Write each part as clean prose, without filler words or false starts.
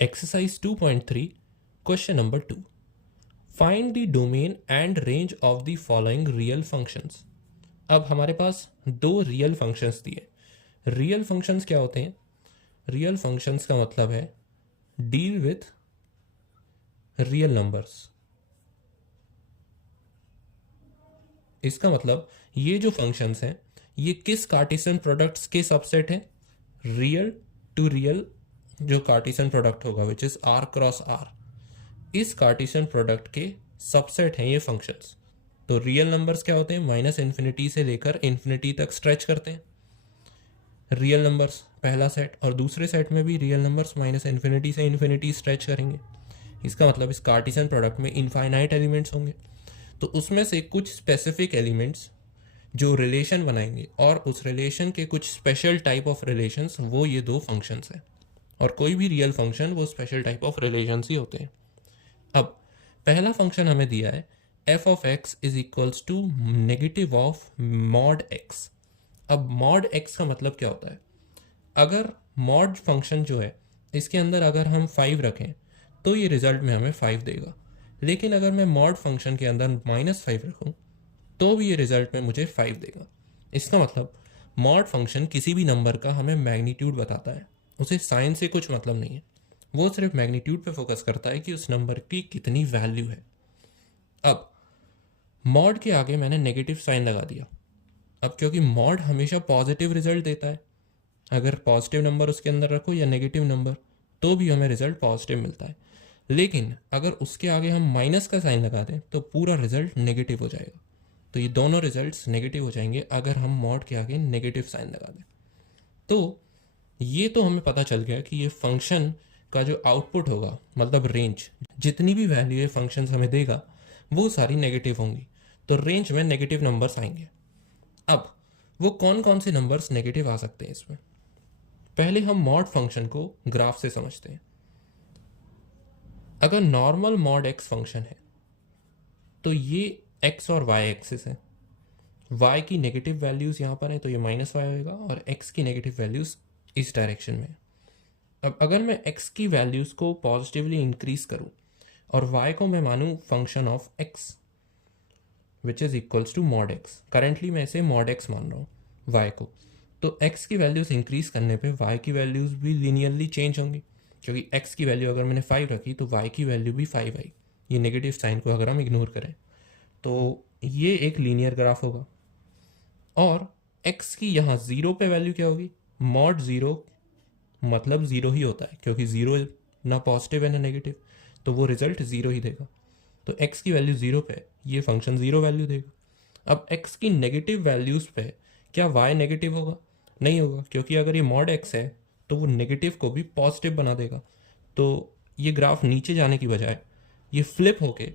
Exercise 2.3, question number 2. Find the domain and range of the following real functions. अब हमारे पास दो real functions दिए. Real functions क्या होते हैं? रियल फंक्शंस का मतलब है डील विथ रियल नंबर्स. इसका मतलब ये जो फंक्शंस हैं ये किस कार्टेशियन प्रोडक्ट्स के सबसेट हैं? रियल टू रियल जो कार्टेशियन प्रोडक्ट होगा which is R cross R, इस कार्टेशियन प्रोडक्ट के सबसेट हैं ये फंक्शंस. तो रियल नंबर्स क्या होते हैं? माइनस इन्फिनिटी से लेकर इन्फिनिटी तक स्ट्रेच करते हैं रियल नंबर्स, पहला सेट. और दूसरे सेट में भी रियल नंबर्स माइनस इन्फिनिटी से इन्फिनिटी स्ट्रेच करेंगे. इसका मतलब इस कार्टेशियन प्रोडक्ट में इनफाइनाइट एलिमेंट्स होंगे. तो उसमें से कुछ स्पेसिफिक एलिमेंट्स जो रिलेशन बनाएंगे और उस रिलेशन के कुछ स्पेशल टाइप ऑफ रिलेशंस, वो ये दो फंक्शंस हैं. और कोई भी रियल फंक्शन वो स्पेशल टाइप ऑफ रिलेशंस ही होते हैं. अब पहला फंक्शन हमें दिया है f of x is equals to negative of mod x. अब मॉड एक्स का मतलब क्या होता है? अगर मॉड फंक्शन जो है इसके अंदर अगर हम 5 रखें तो ये रिजल्ट में हमें 5 देगा. लेकिन अगर मैं मॉड फंक्शन के अंदर -5 रखूं तो भी ये रिजल्ट में मुझे 5 देगा. इसका मतलब मॉड फंक्शन किसी भी नंबर का हमें मैग्नीट्यूड बताता है. उसे साइन से कुछ मतलब नहीं है, वो सिर्फ मैग्नीट्यूड पे फोकस करता है कि उस नंबर की कितनी वैल्यू है. अब मॉड के आगे मैंने नेगेटिव साइन लगा दिया. अब क्योंकि मॉड हमेशा पॉजिटिव रिजल्ट देता है, अगर पॉजिटिव नंबर उसके अंदर रखो या नेगेटिव नंबर तो भी हमें रिजल्ट पॉजिटिव मिलता है. लेकिन अगर उसके आगे हम माइनस का साइन लगा दें तो पूरा रिजल्ट नेगेटिव हो जाएगा. तो ये दोनों रिजल्ट्स नेगेटिव हो जाएंगे अगर हम मॉड के आगे नेगेटिव साइन लगा दें. तो ये तो हमें पता चल गया कि ये फंक्शन का जो आउटपुट होगा, मतलब रेंज, जितनी भी वैल्यू ये फंक्शन हमें देगा वो सारी नेगेटिव होंगी. तो रेंज में नेगेटिव नंबर्स आएंगे. अब वो कौन कौन से नंबर्स नेगेटिव आ सकते हैं इसमें? पहले हम मॉड फंक्शन को ग्राफ से समझते हैं. अगर नॉर्मल मॉड एक्स फंक्शन है तो ये एक्स और वाई एक्सिस है. y की नेगेटिव वैल्यूज़ यहाँ पर है तो ये -y होएगा और x की नेगेटिव वैल्यूज़ इस डायरेक्शन में. अब अगर मैं x की वैल्यूज़ को पॉजिटिवली इंक्रीज करूँ और y को मैं मानूँ function of x which is equals to mod x, currently मैं इसे मॉड x मान रहा हूँ y को, तो x की वैल्यूज़ इंक्रीज करने पे y की वैल्यूज़ भी लीनियरली चेंज होंगी. क्योंकि x की वैल्यू अगर मैंने 5 रखी तो y की वैल्यू भी 5 आई. ये नेगेटिव साइन को अगर हम इग्नोर करें तो ये एक लीनियर ग्राफ होगा. और x की यहाँ 0 पे वैल्यू क्या होगी? मॉड 0 मतलब 0 ही होता है, क्योंकि 0 ना पॉजिटिव है ना नेगेटिव, तो वो रिजल्ट 0 ही देगा. तो x की वैल्यू 0 पे ये फंक्शन 0 वैल्यू देगा. अब x की नेगेटिव वैल्यूज़ पे क्या y नेगेटिव होगा? नहीं होगा, क्योंकि अगर ये मॉड x है तो वो नेगेटिव को भी पॉजिटिव बना देगा. तो ये ग्राफ नीचे जाने की बजाय ये फ्लिप होके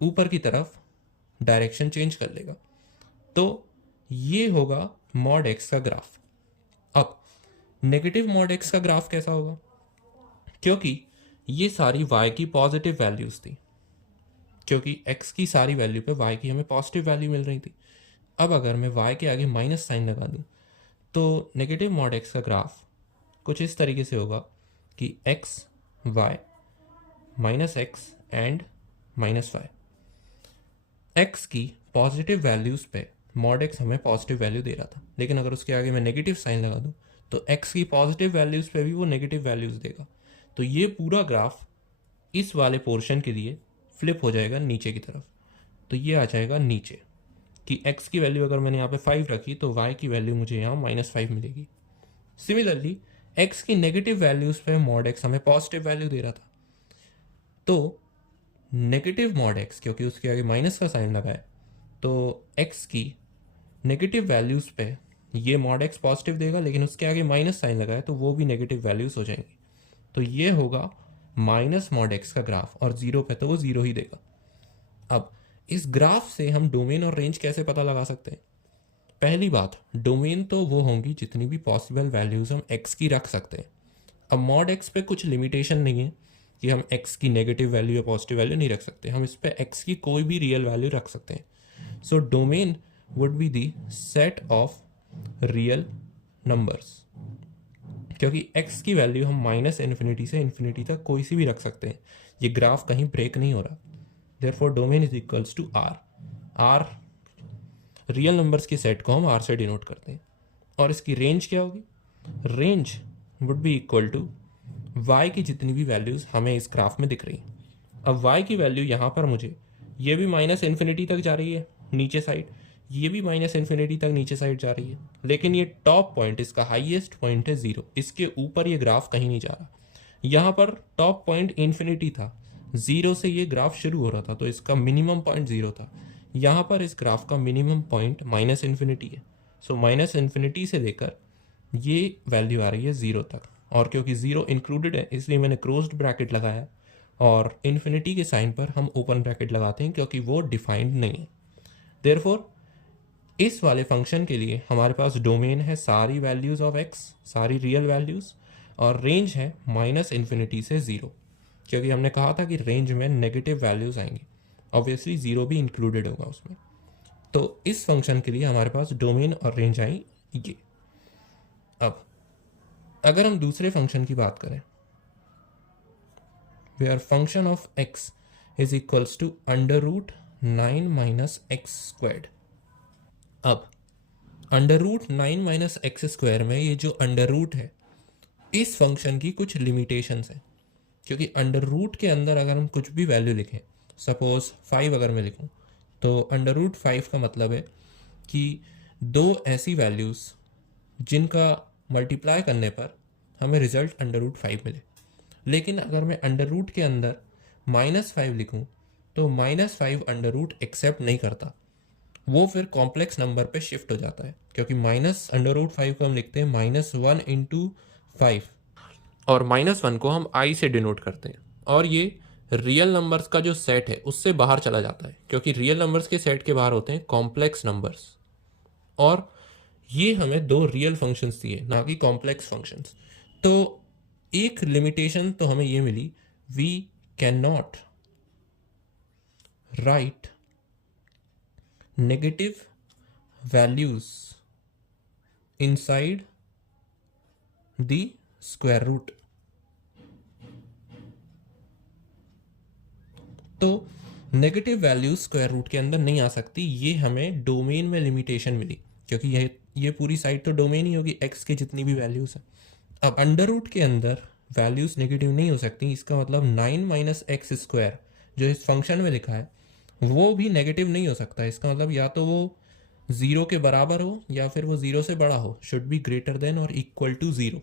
ऊपर की तरफ डायरेक्शन चेंज कर लेगा. तो ये होगा मॉड x का ग्राफ. अब नेगेटिव मॉड x का ग्राफ कैसा होगा? क्योंकि ये सारी y की पॉजिटिव वैल्यूज थी, क्योंकि x की सारी वैल्यू पे y की हमें पॉजिटिव वैल्यू मिल रही थी. अब अगर मैं y के आगे माइनस साइन लगा दूं तो नेगेटिव मॉड x का ग्राफ कुछ इस तरीके से होगा कि x y -x and -y. x की पॉजिटिव वैल्यूज़ पे मॉड x हमें पॉजिटिव वैल्यू दे रहा था, लेकिन अगर उसके आगे मैं नेगेटिव साइन लगा दूं तो x की पॉजिटिव वैल्यूज़ पे भी वो नेगेटिव वैल्यूज़ देगा. तो ये पूरा ग्राफ इस वाले पोर्शन के लिए फ्लिप हो जाएगा नीचे की तरफ. तो ये आ जाएगा नीचे कि x की वैल्यू अगर मैंने यहाँ पे 5 रखी तो y की वैल्यू मुझे यहाँ -5 मिलेगी. सिमिलरली x की नेगेटिव वैल्यूज़ पे मॉड x हमें पॉजिटिव वैल्यू दे रहा था, तो नेगेटिव मॉड x, क्योंकि उसके आगे माइनस का साइन लगा है, तो x की नेगेटिव वैल्यूज़ पे ये मॉड x पॉजिटिव देगा, लेकिन उसके आगे माइनस साइन लगा है तो वो भी नेगेटिव वैल्यूज़ हो जाएंगी. तो ये होगा माइनस मॉड x का ग्राफ, और 0 पे तो वो 0 ही देगा. अब इस ग्राफ से हम डोमेन और रेंज कैसे पता लगा सकते हैं? पहली बात, डोमेन तो वो होंगी जितनी भी पॉसिबल वैल्यूज़ हम x की रख सकते हैं. अब मॉड x पे कुछ लिमिटेशन नहीं है कि हम x की नेगेटिव वैल्यू या पॉजिटिव वैल्यू नहीं रख सकते. हम इस पे x की कोई भी रियल वैल्यू रख सकते हैं. So domain would be the set of real numbers. क्योंकि x की वैल्यू हम माइनस इन्फिनिटी से इन्फिनिटी तक कोई सी भी रख सकते हैं, ये ग्राफ कहीं ब्रेक नहीं हो रहा। Therefore domain is equals to R. R real numbers के सेट को हम आर से डिनोट करते हैं। और इसकी रेंज क्या होगी? Range would be equal to y की जितनी भी वैल्यूज़ हमें इस ग्राफ में दिख रही हैं। अब y की वैल्यू यहाँ पर मुझे ये भी माइनस इन्फिनिटी तक जा रही है नीचे साइड, ये भी माइनस इन्फिनिटी तक नीचे साइड जा रही है, लेकिन ये टॉप पॉइंट, इसका हाईएस्ट पॉइंट है 0, इसके ऊपर ये ग्राफ कहीं नहीं जा रहा। यहाँ पर टॉप पॉइंट इन्फिनिटी था, 0 से ये ग्राफ शुरू हो रहा था, तो इसका मिनिमम पॉइंट 0 था। यहाँ पर इस ग्राफ का मिनिमम पॉइंट माइनस इन्फिनिटी है। सो माइनस इन्फिनिटी से लेकर ये वैल्यू आ रही है 0 तक, और क्योंकि 0 इंक्लूडेड है इसलिए मैंने क्लोज्ड ब्रैकेट लगाया, और इन्फिनिटी के साइन पर हम ओपन ब्रैकेट लगाते हैं क्योंकि वो डिफाइंड नहीं है। देयरफॉर इस वाले फंक्शन के लिए हमारे पास डोमेन है सारी वैल्यूज़ ऑफ x, सारी रियल वैल्यूज़, और रेंज है माइनस इन्फिनिटी से 0, क्योंकि हमने कहा था कि रेंज में नेगेटिव वैल्यूज़ आएंगी, ऑब्वियसली 0 भी इंक्लूडेड होगा उसमें। तो इस फंक्शन के लिए हमारे पास डोमेन और रेंज आई ये। अब अगर हम दूसरे फंक्शन की बात करें, where function of x is equals to under root 9 minus x squared. अब under root 9 minus x square में ये जो अंडर रूट है, इस फंक्शन की कुछ लिमिटेशंस हैं, क्योंकि अंडर रूट के अंदर अगर हम कुछ भी वैल्यू लिखें, सपोज 5 अगर मैं लिखूं, तो अंडर रूट 5 का मतलब है कि दो ऐसी वैल्यूज़ जिनका मल्टीप्लाई करने पर हमें रिजल्ट अंडर रूट 5 मिले। लेकिन अगर मैं अंडर रूट के अंदर -5 लिखूं, तो -5 अंडर रूट एक्सेप्ट नहीं करता, वो फिर कॉम्प्लेक्स नंबर पे शिफ्ट हो जाता है, क्योंकि माइनस अंडर रूट 5 को हम लिखते हैं -1 इंटू 5, और -1 को हम i से डिनोट करते हैं, और ये रियल नंबर्स का जो सेट है उससे बाहर चला जाता है, क्योंकि रियल नंबर्स के सेट के बाहर होते हैं कॉम्प्लेक्स नंबर्स, और ये हमें दो रियल फंक्शंस दिए, ना कि कॉम्प्लेक्स फंक्शंस। तो एक लिमिटेशन तो हमें ये मिली, we can not write negative values inside the square root. तो नेगेटिव वैल्यूज स्क्वायर रूट के अंदर नहीं आ सकती, ये हमें डोमेन में लिमिटेशन मिली, क्योंकि ये पूरी साइड तो डोमेन ही होगी x की जितनी भी वैल्यूज है। अब अंडर रूट के अंदर वैल्यूज नेगेटिव नहीं हो सकती, इसका मतलब 9 माइनस एक्स स्क्वायर जो इस फंक्शन में लिखा है वो भी नेगेटिव नहीं हो सकता। इसका मतलब या तो वो 0 के बराबर हो या फिर वो 0 से बड़ा हो, शुड बी ग्रेटर देन और इक्वल टू 0।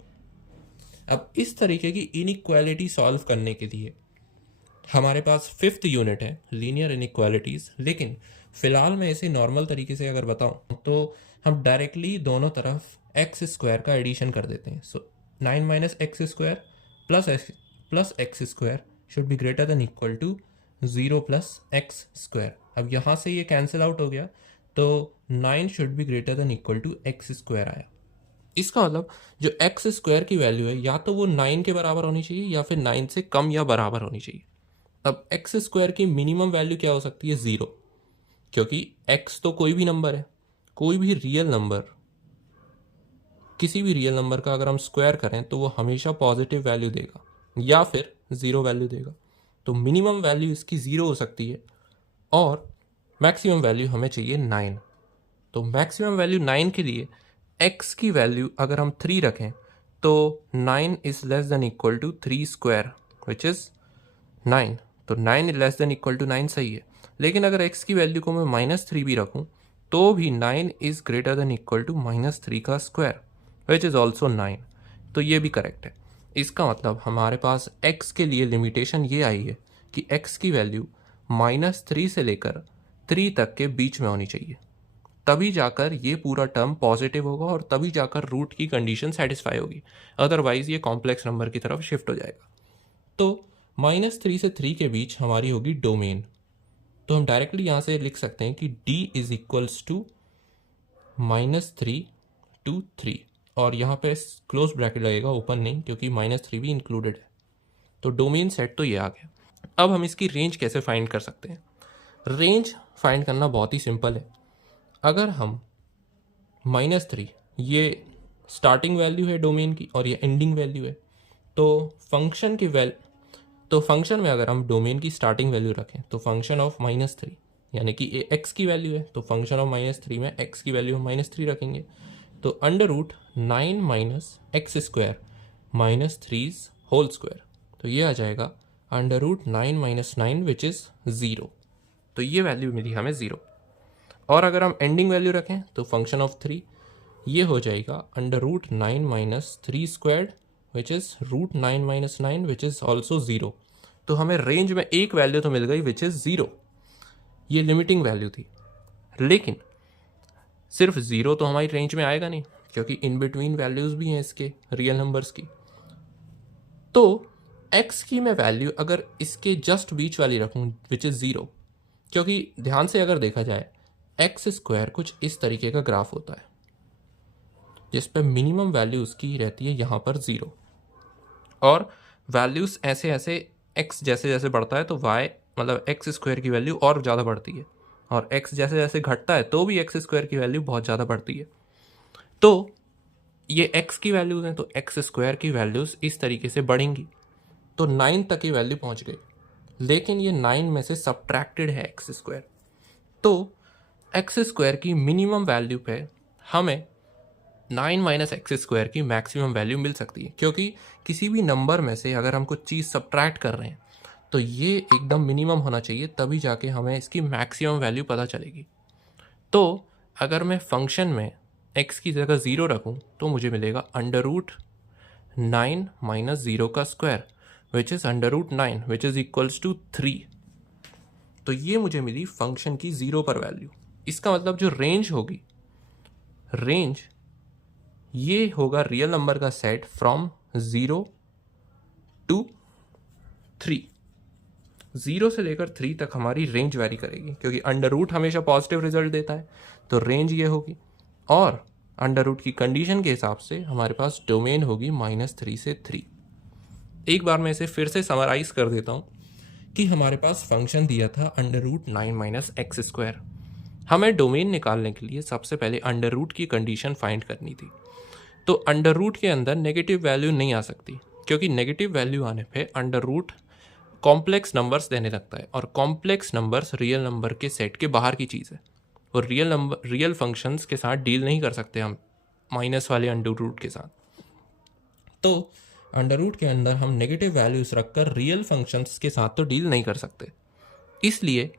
अब इस तरीके की इनइक्वालिटी सॉल्व करने के लिए हमारे पास 5th यूनिट है लीनियर इनइक्वालिटीज़, लेकिन फ़िलहाल मैं इसे नॉर्मल तरीके से अगर बताऊं तो हम डायरेक्टली दोनों तरफ एक्स स्क्वायर का एडिशन कर देते हैं। So 9 minus x square plus x square should be greater than equal to 0 plus x square. अब यहाँ से ये कैंसिल आउट हो गया, तो 9 should be greater than equal to x square आया। इसका मतलब जो एक्स स्क्वायर की वैल्यू है या तो वो 9 के बराबर होनी चाहिए या फिर 9 से कम या बराबर होनी चाहिए। अब एक्स स्क्वायर की मिनिमम वैल्यू क्या हो सकती है? 0, क्योंकि एक्स तो कोई भी नंबर है, कोई भी रियल नंबर, किसी भी रियल नंबर का अगर हम स्क्वायर करें तो वो हमेशा पॉजिटिव वैल्यू देगा या फिर 0 वैल्यू देगा। तो मिनिमम वैल्यू इसकी 0 हो सकती है, और मैक्सिमम वैल्यू हमें चाहिए 9। तो मैक्सिमम वैल्यू 9 के लिए x की वैल्यू अगर हम 3 रखें तो 9 is less than equal to 3 square which is 9। तो 9 लेस देन इक्वल टू 9 सही है, लेकिन अगर x की वैल्यू को मैं -3 भी रखूं तो भी 9 is greater than equal to -3 का स्क्वायर विच इज़ ऑल्सो 9। तो ये भी करेक्ट है। इसका मतलब हमारे पास x के लिए लिमिटेशन ये आई है कि x की वैल्यू -3 से लेकर 3 तक के बीच में होनी चाहिए, तभी जाकर ये पूरा टर्म पॉजिटिव होगा और तभी जाकर रूट की कंडीशन सेटिस्फाई होगी, अदरवाइज ये कॉम्प्लेक्स नंबर की तरफ शिफ्ट हो जाएगा। तो -3 से 3 के बीच हमारी होगी डोमेन। तो हम डायरेक्टली यहाँ से लिख सकते हैं कि d is equals to -3 to 3, और यहाँ पे क्लोज ब्रैकेट लगेगा, ओपन नहीं, क्योंकि -3 भी इंक्लूडेड है। तो डोमेन सेट तो ये आ गया। अब हम इसकी रेंज कैसे फाइंड कर सकते हैं? रेंज फाइंड करना बहुत ही सिंपल है। अगर हम -3 ये स्टार्टिंग वैल्यू है डोमेन की और ये एंडिंग वैल्यू है। तो फंक्शन में अगर हम डोमेन की स्टार्टिंग वैल्यू रखें तो फंक्शन ऑफ -3 यानी कि ये एक्स की वैल्यू है, तो फंक्शन ऑफ -3 में एक्स की वैल्यू हम -3 रखेंगे। तो √9 minus x square -3 whole square, तो ये आ जाएगा √9 - 9 विच इज़ 0। तो ये वैल्यू मिली हमें 0। और अगर हम एंडिंग वैल्यू रखें तो फंक्शन ऑफ 3 ये हो जाएगा √9 - 3 squared which is √9 - 9 which is also 0। तो हमें रेंज में एक वैल्यू तो मिल गई विच इज़ 0। ये लिमिटिंग वैल्यू थी, लेकिन सिर्फ 0 तो हमारी रेंज में आएगा नहीं, क्योंकि इन बिटवीन वैल्यूज़ भी हैं इसके रियल नंबर्स की। तो x की मैं वैल्यू अगर इसके जस्ट बीच वाली रखूँ विच इज़ 0, क्योंकि ध्यान से अगर देखा जाए एक्स स्क्वायर कुछ इस तरीके का ग्राफ होता है जिस पर मिनिमम वैल्यू उसकी रहती है यहाँ पर 0, और वैल्यूज़ ऐसे ऐसे x जैसे जैसे बढ़ता है तो y मतलब एक्स स्क्वायर की वैल्यू और ज़्यादा बढ़ती है, और x जैसे जैसे घटता है तो भी एक्स स्क्वायर की वैल्यू बहुत ज़्यादा बढ़ती है। तो ये x की वैल्यूज़ हैं, तो एक्स स्क्वायर की वैल्यूज़ इस तरीके से बढ़ेंगी। तो 9 तक की वैल्यू पहुंच गई, लेकिन ये 9 में से सब्ट्रैक्टेड है एक्स स्क्वायर। तो एक्स स्क्वायर की मिनिमम वैल्यू पे हमें 9 माइनस एक्स स्क्वायर की मैक्सिमम वैल्यू मिल सकती है, क्योंकि किसी भी नंबर में से अगर हम कुछ चीज़ सब्ट्रैक्ट कर रहे हैं तो ये एकदम मिनिमम होना चाहिए, तभी जाके हमें इसकी मैक्सिमम वैल्यू पता चलेगी। तो अगर मैं फंक्शन में x की जगह 0 रखूँ तो मुझे मिलेगा √9 माइनस 0 का square which is √9 which is equals to 3। तो ये मुझे मिली फंक्शन की 0 पर वैल्यू। इसका मतलब जो रेंज होगी, रेंज ये होगा रियल नंबर का सेट फ्रॉम 0 to 3। 0 से लेकर 3 तक हमारी रेंज वेरी करेगी, क्योंकि अंडर रूट हमेशा पॉजिटिव रिजल्ट देता है, तो रेंज ये होगी। और अंडर रूट की कंडीशन के हिसाब से हमारे पास डोमेन होगी -3 से 3। एक बार मैं इसे फिर से समराइज कर देता हूँ कि हमारे पास फंक्शन दिया था √9 माइनस एक्स स्क्वायर। हमें डोमेन निकालने के लिए सबसे पहले अंडर रूट की कंडीशन फाइंड करनी थी। तो अंडर रूट के अंदर नेगेटिव वैल्यू नहीं आ सकती, क्योंकि नेगेटिव वैल्यू आने पे अंडर रूट कॉम्प्लेक्स नंबर्स देने लगता है, और कॉम्प्लेक्स नंबर्स रियल नंबर के सेट के बाहर की चीज़ है, और रियल फंक्शंस के साथ डील नहीं कर सकते हम माइनस वाले अंडर रूट के साथ। तो अंडर रूट के अंदर हम नेगेटिव वैल्यूज रखकर रियल फंक्शंस के साथ तो डील नहीं कर सकते। इसलिए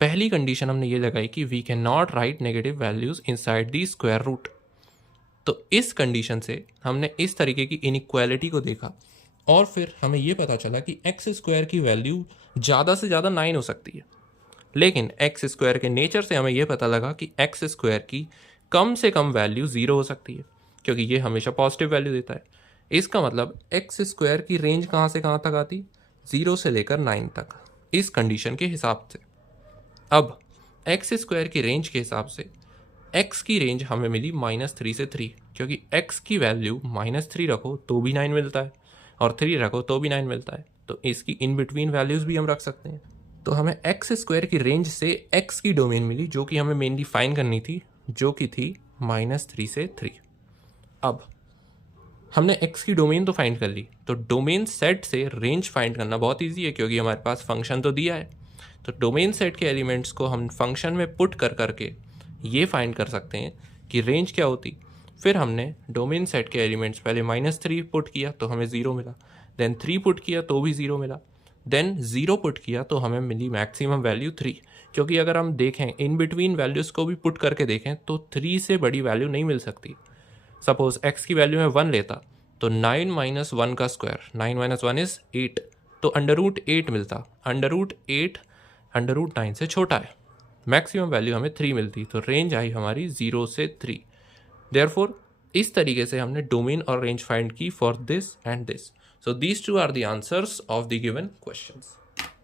पहली कंडीशन हमने ये लगाई कि we can not write negative values inside the square root. तो इस कंडीशन से हमने इस तरीके की इनइक्वालिटी को देखा, और फिर हमें ये पता चला कि एक्स स्क्वायर की वैल्यू ज़्यादा से ज़्यादा 9 हो सकती है, लेकिन एक्स स्क्वायर के नेचर से हमें यह पता लगा कि एक्स स्क्वायर की कम से कम वैल्यू 0 हो सकती है, क्योंकि ये हमेशा पॉजिटिव वैल्यू देता है। इसका मतलब एक्स स्क्वायर की रेंज कहाँ से कहाँ तक आती, 0 से लेकर 9 तक, इस कंडीशन के हिसाब से। अब एक्स स्क्वायर की रेंज के हिसाब से एक्स की रेंज हमें मिली -3 से 3, क्योंकि एक्स की वैल्यू -3 रखो तो भी 9 मिलता है, और 3 रखो तो भी 9 मिलता है। तो इसकी इन बिटवीन वैल्यूज़ भी हम रख सकते हैं। तो हमें एक्स स्क्वायर की रेंज से एक्स की डोमेन मिली, जो कि हमें मेनली फाइंड करनी थी, जो कि थी -3 से 3। अब हमने एक्स की डोमेन तो फाइंड कर ली, तो डोमेन सेट से रेंज फाइंड करना बहुत ईजी है, क्योंकि हमारे पास फंक्शन तो दिया है। तो डोमेन सेट के एलिमेंट्स को हम फंक्शन में पुट कर करके ये फाइंड कर सकते हैं कि रेंज क्या होती। फिर हमने डोमेन सेट के एलिमेंट्स पहले -3 पुट किया तो हमें 0 मिला, देन 3 पुट किया तो भी 0 मिला, देन 0 पुट किया तो हमें मिली मैक्सिमम वैल्यू 3। क्योंकि अगर हम देखें इन बिटवीन वैल्यूज़ को भी पुट करके देखें तो 3 से बड़ी वैल्यू नहीं मिल सकती। सपोज x की वैल्यू में 1 लेता तो 9 - 1 का स्क्वायर, 9 - 1 इज़ 8, तो √8 मिलता। √8 √9 से छोटा है, मैक्सिमम वैल्यू हमें 3 मिलती, तो रेंज आई हमारी 0 से 3। देयरफॉर इस तरीके से हमने डोमेन और रेंज फाइंड की for this and this. So these two are the answers of the given questions.